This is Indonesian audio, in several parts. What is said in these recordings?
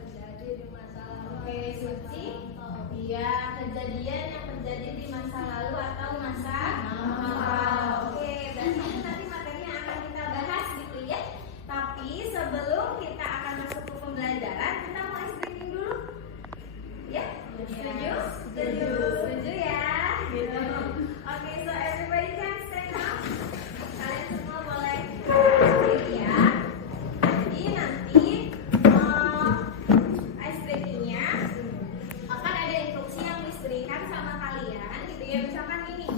terjadi di masa lalu. Oke, Suci. Iya, kejadian yang terjadi di masa lalu atau masa lalu. Oke, berarti itu nanti materi yang akan kita bahas gitu ya. Tapi sebelum kita akan masuk ke pembelajaran, kita mau ice breaking dulu. Ya? Setuju? Setuju ya? Gitu. Oke, so everybody can stand up. Kalian semua boleh berdiri ya. Jadi nanti ice breakingnya akan ada instruksi yang Miss berikan sama kalian gitu ya. Misalkan ini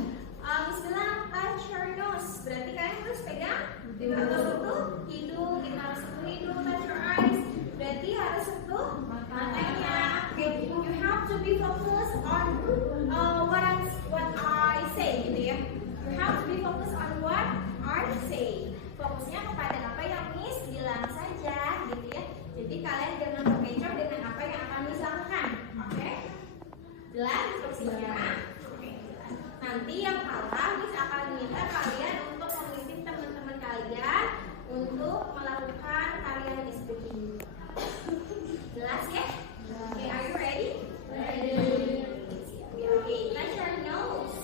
Miss bilang touch your nose, berarti kalian harus pegang kita harus sentuh hidung, kita harus sentuh hidung. Touch your eyes, berarti harus sentuh matanya. Okay, you have to be focused on what I say gitu ya. You have to be focused on what I say. Fokusnya kepada apa yang Miss bilang saja gitu ya. Jadi kalian jangan terkecoh dengan apa yang akan Miss lakukan. Oke? Jelas instruksinya? Oke, jelas. Nanti yang kalah Miss akan minta kalian untuk memimpin teman-teman kalian untuk melakukan karya Miss begini. Jelas ya? Okay, are you ready? Ready. Okay, touch your nose.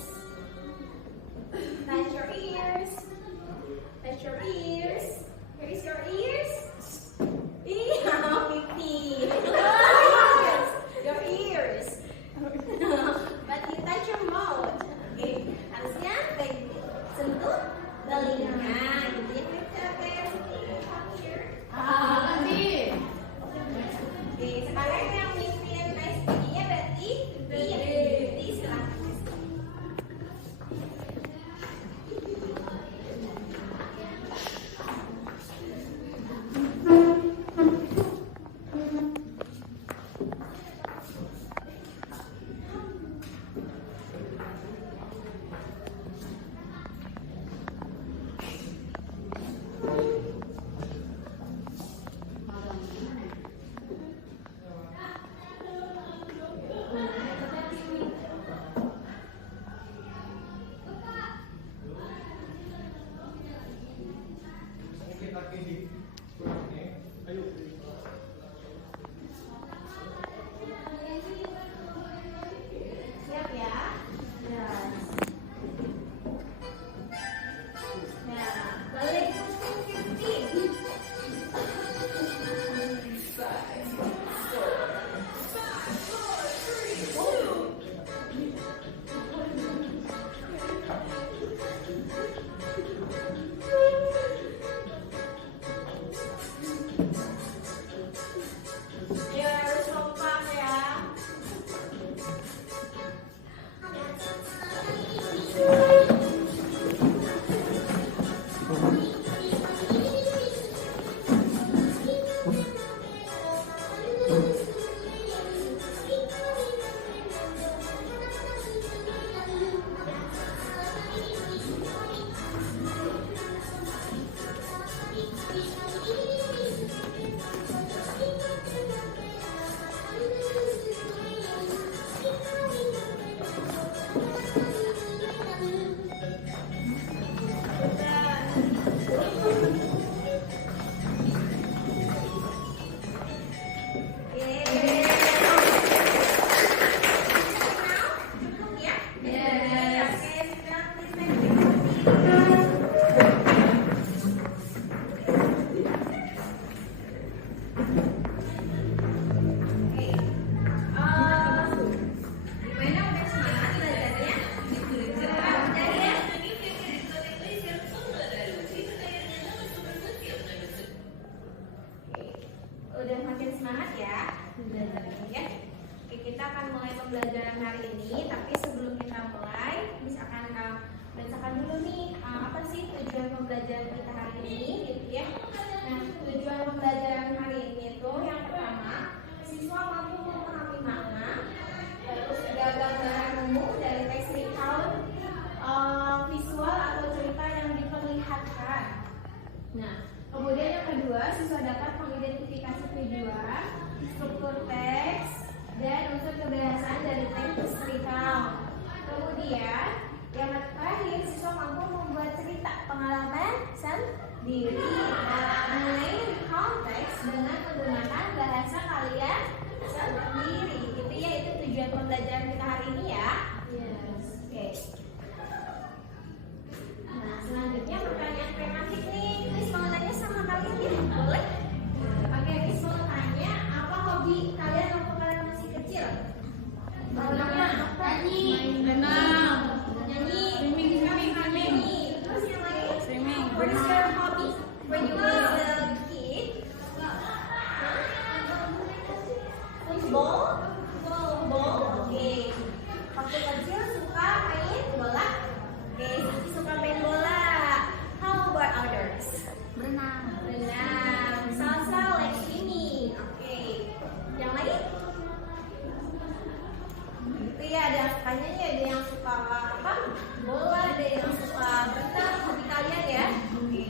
Touch your ears. Touch your ears. Here is your ears. Pipi. Your ears. But you touch your mouth. Okay, harusnya sentuh telinga. Jadi kita kayak here. Oke, sekarang yang mimpin ice breaking-nya berarti Bibi, silakan. Siap ya? Yes. Nah, balik 15. Ya, harus kompak ya. Udah makin semangat ya belajarnya ya. Oke, kita akan mulai pembelajaran hari ini. Tapi sebelum kita mulai, misalkan bacakan dulu nih apa sih tujuan pembelajaran kita hari ini gitu ya. Nah, tujuan pembelajaran hari ini itu yang pertama, siswa mampu memahami makna, terus juga gambaran umum dari teks recount, visual atau cerita yang diperlihatkan. Nah, kemudian yang kedua, siswa dapat mengidentifikasi tujuan, struktur teks, dan unsur kebahasaan dari teks recount. Kemudian yang terakhir, siswa mampu membuat cerita pengalaman sendiri mengenai recount teks dengan menggunakan bahasa kalian When you was a kid, football, oke. Waktu kecil suka main bola, oke. Suci suka main bola. How about others? Berenang. Salsa like swimming, oke. Yang lain? Itu ya, ada yang sukanya ya, ada yang suka apa? Bola, ada yang suka berenang, hobi kalian ya, oke.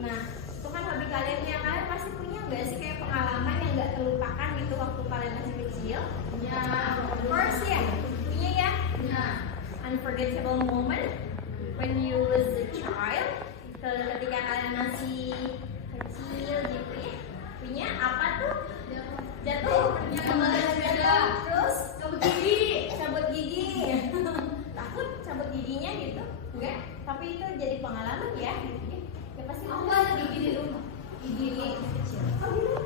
Nah, itu kan hobi kalian ya, kalian pasti punya nggak sih kayak pengalaman yang nggak terlupakan gitu waktu kalian masih kecil? Ya. Of course ya, punya ya. Unforgettable moment when you was a child, ketika kalian masih kecil gitu ya. Punya apa tuh? Jatuh. Terus cabut gigi. Takut cabut giginya gitu? Enggak, tapi itu jadi pengalaman ya. Ya pasti Ada gigi di rumah. gigi kecil. Oh gitu.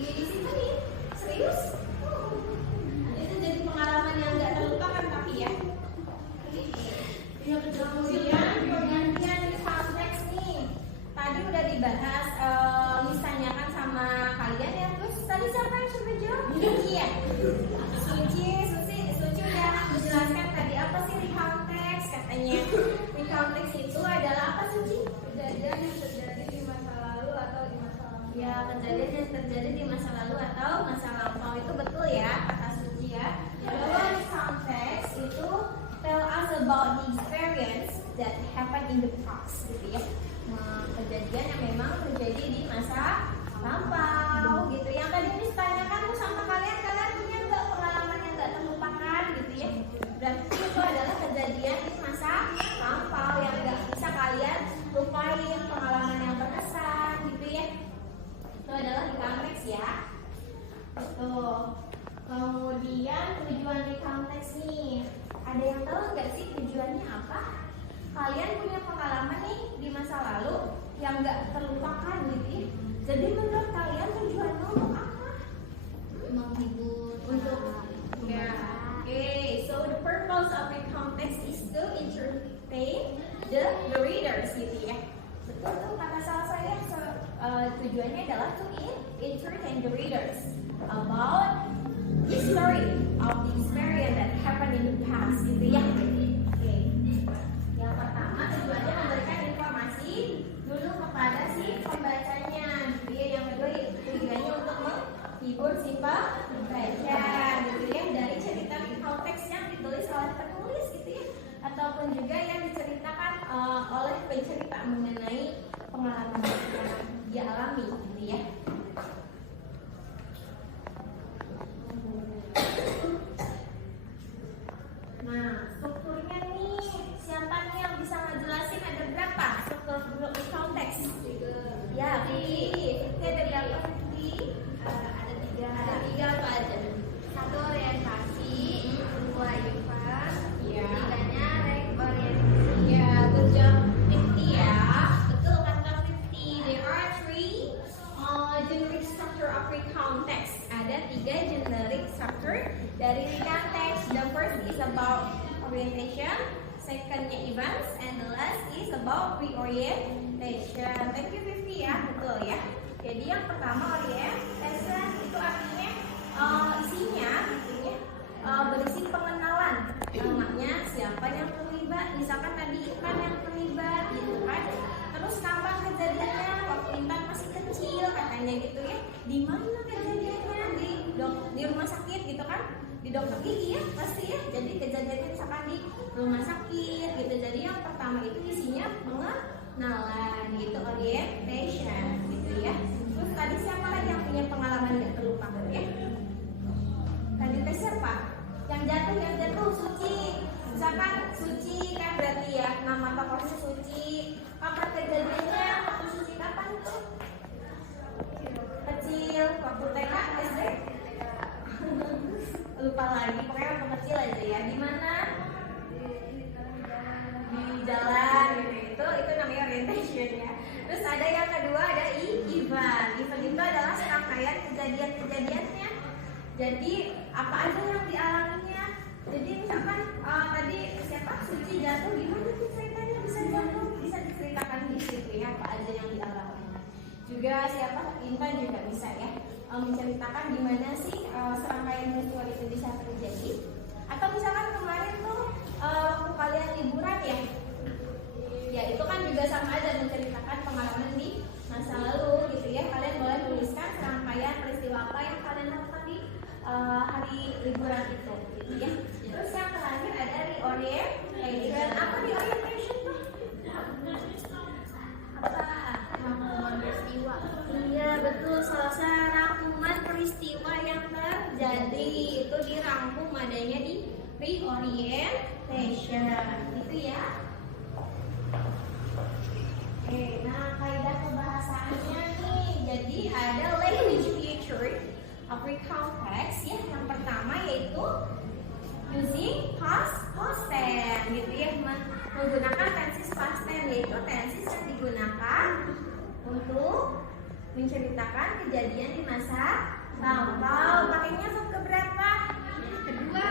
Di situ nih. Serius? Itu jadi pengalaman yang nggak terlupakan tapi ya. Kemudian pergantian konteks nih. Tadi udah dibahas, Miss tanyakan sama kalian ya. Terus tadi siapa yang sudah jawab? Suci ya? Suci udah menjelaskan tadi apa sih recount text katanya. Recount text itu adalah apa Suci? Kejadian yang terjadi di masa lalu atau di masa lampau. Ya, kejadian yang terjadi di masa lalu atau masa lampau itu betul ya kata Suci ya. Bahwa recount text itu tell us about the experience that happened in the past gitu ya. Kejadian yang memang terjadi di masa lampau gitu. Yang tadi Miss tanyakan tuh sama kalian punya nggak pengalaman yang nggak terlupakan gitu ya. Berarti itu adalah kejadian di masa lampau yang nggak bisa kalian lupain, pengalaman yang berkesan gitu ya. Itu adalah recount text ya. Tuh. Kemudian tujuan recount text nih. Ada yang tahu nggak sih tujuannya apa? Kalian punya pengalaman nih di masa lalu yang nggak terlupakan gitu ya. Jadi menurut kalian tujuannya untuk apa? Menghibur. Untuk ya. Okay, so the purpose of the context is to entertain the readers gitu ya. Betul tuh kata salah saya. Tujuannya adalah to entertain the readers about history of the experience that happened in the past gitu ya. Oke. Yang pertama tujuannya memberikan informasi dulu kepada si pembacanya gitu ya. Yang kedua tujuannya untuk menghibur si pembaca gitu ya, dari cerita konteks yang ditulis oleh penulis gitu ya, ataupun juga yang diceritakan oleh pencerita mengenai pengalaman yang dia alami gitu ya. Nah, strukturnya nih, siapa nih yang bisa ngejelasin ada berapa struktur konteks? Ya, Vivi ada berapa Vivi? Ada tiga. Ada tiga apa aja? Satu orientasi, dua event, Ya. tiganya reorientasi. Ya, good job Vivi ya. Betul kata Vivi. There are three generic structure of recount text. Ada tiga generic structure dari recount text. The first is about orientation, secondnya events, and the last is about reorientation. Thank you Vivi ya, betul ya. Jadi yang pertama orientation itu artinya isinya berisi pengenalan, namanya siapa yang terlibat, misalkan tadi Intan yang terlibat gitu kan. Terus kapan kejadiannya, waktu Intan masih kecil katanya gitu ya. Di mana kejadiannya, di rumah sakit gitu kan, di dokter gigi ya pasti ya. Jadi kejadiannya misalkan di rumah sakit gitu. Jadi yang pertama itu isinya pengenalan gitu, orientation gitu ya. Terus tadi siapa lagi yang punya pengalaman gak terlupakan ya? Tadi tes siapa? Yang jatuh Suci. Misalkan Suci kan berarti ya nama tokohnya Suci. Kapan kejadiannya? Waktu Suci kapan tuh? Kecil, waktu TK, SD? Lupa lagi, pokoknya waktu kecil aja ya. Di mana? Di jalan gitu. Itu namanya orientation ya. Terus ada yang kedua ada event. Event itu adalah serangkaian kejadian-kejadiannya. Jadi apa aja yang dialaminya. Jadi misalkan tadi siapa Suci jatuh, gimana tuh ceritanya bisa jatuh, bisa diceritakan ya, apa aja yang dialami. Juga siapa Intan juga bisa ya menceritakan gimana sih serangkaian peristiwa itu bisa terjadi. Atau misalkan kemarin tuh waktu kalian liburan ya itu kan juga sama aja menceritakan pengalaman di masa lalu gitu ya. Kalian boleh tuliskan serangkaian peristiwa apa yang kalian lakukan di hari liburan itu gitu ya. Terus yang terakhir ada reorientation. Apa reorientation tuh? Apa? Rangkuman peristiwa. Iya betul, rangkuman peristiwa yang terjadi itu dirangkum adanya di reorientation gitu ya. Oke, nah kaidah kebahasaannya nih, jadi ada language feature of context ya. Yang pertama yaitu using past tense gitu ya, menggunakan tenses past tense, yaitu tenses yang digunakan untuk menceritakan kejadian di masa lampau. Pakainya verb keberapa? Kedua.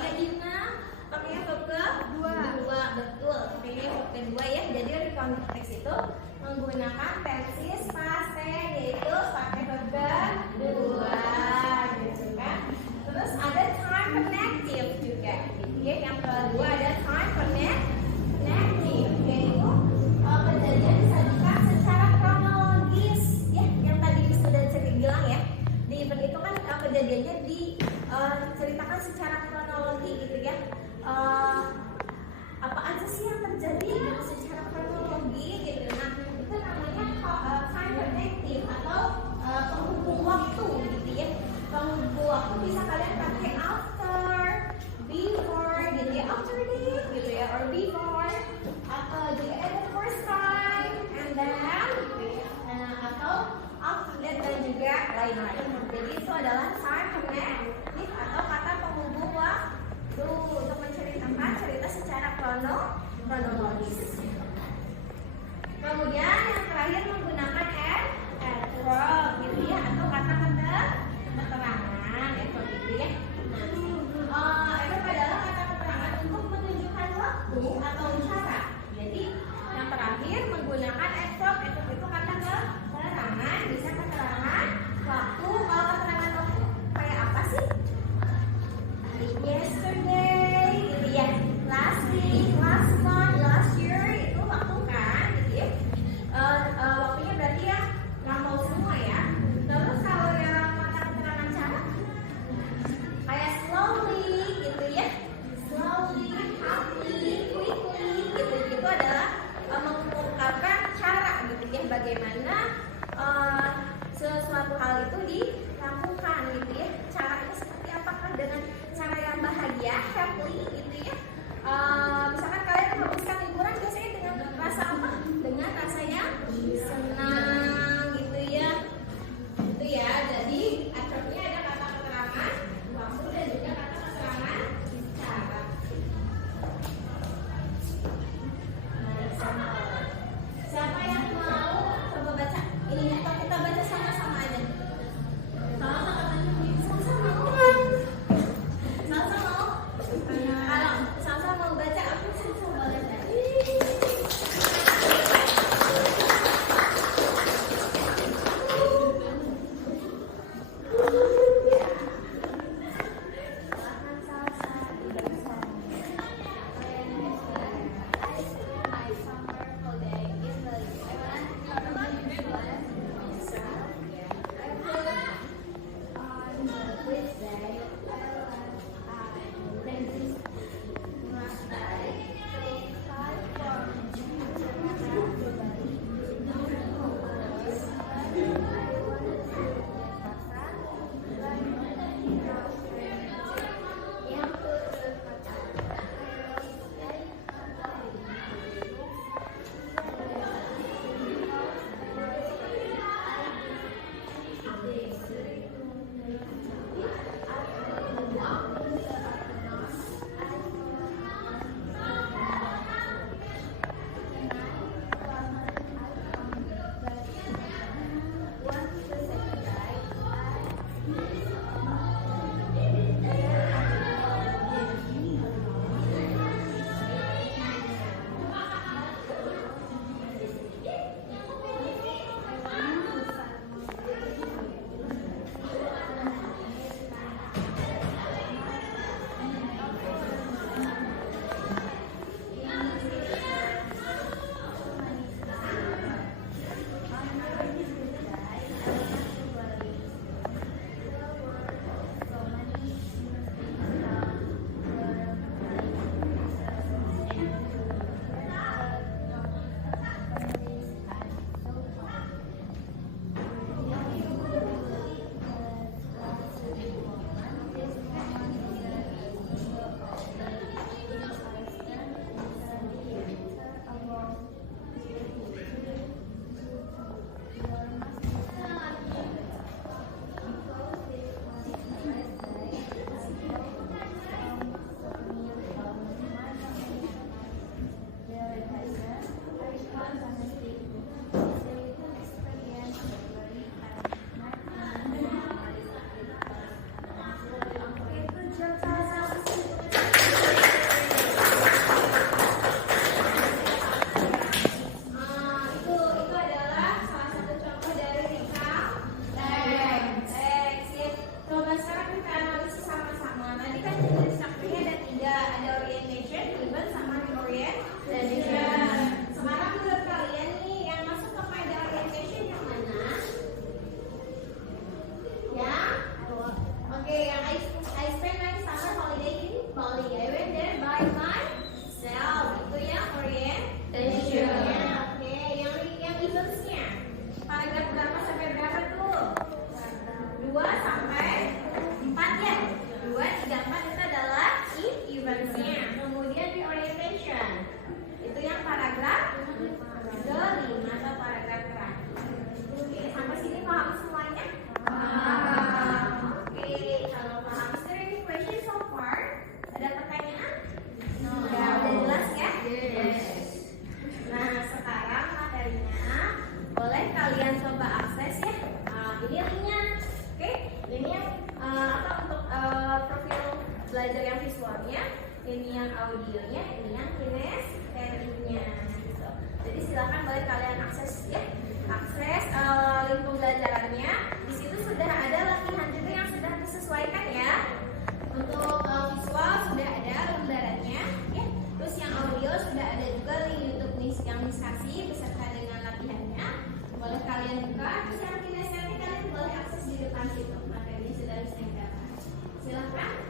Ya Dina, pakainya verb kedua. Betul, pakainya verb kedua ya. Jadi recontext itu menggunakan tenses past tense, yaitu pakai verb kedua gitu kan. Terus ada time connective juga gitu ya. Yang kedua ada time connective, yaitu kejadian disajikan secara kronologis ya. Yang tadi sudah saya bilang ya, di event itu kan kejadiannya diceritakan secara kronologi gitu ya. Apa aja sih yang terjadi gitu secara kronologi gitu. Nah itu namanya time connective atau penghubung waktu gitu ya. Penghubung waktu bisa kalian pakai after, before gitu ya, after this gitu ya, or before, atau juga at the first time, and then gitu ya, atau after that, dan juga lain-lain. Jadi itu adalah time connective atau kata penghubung waktu untuk menceritakan cerita secara kronologis. Kemudian yang terakhir menggunakan verb gitu ya, atau kata keterangan gitu ya. Itu adalah kata keterangan untuk menunjukkan waktu atau cara. Jadi yang terakhir menggunakan adverb itu kata keterangan, bisa keterangan waktu. Kalau keterangan waktu organisasi beserta dengan latihannya. Boleh kalian buka. Secara kinestetik kalian boleh akses di depan situ. Materinya sudah disediakan. Silahkan.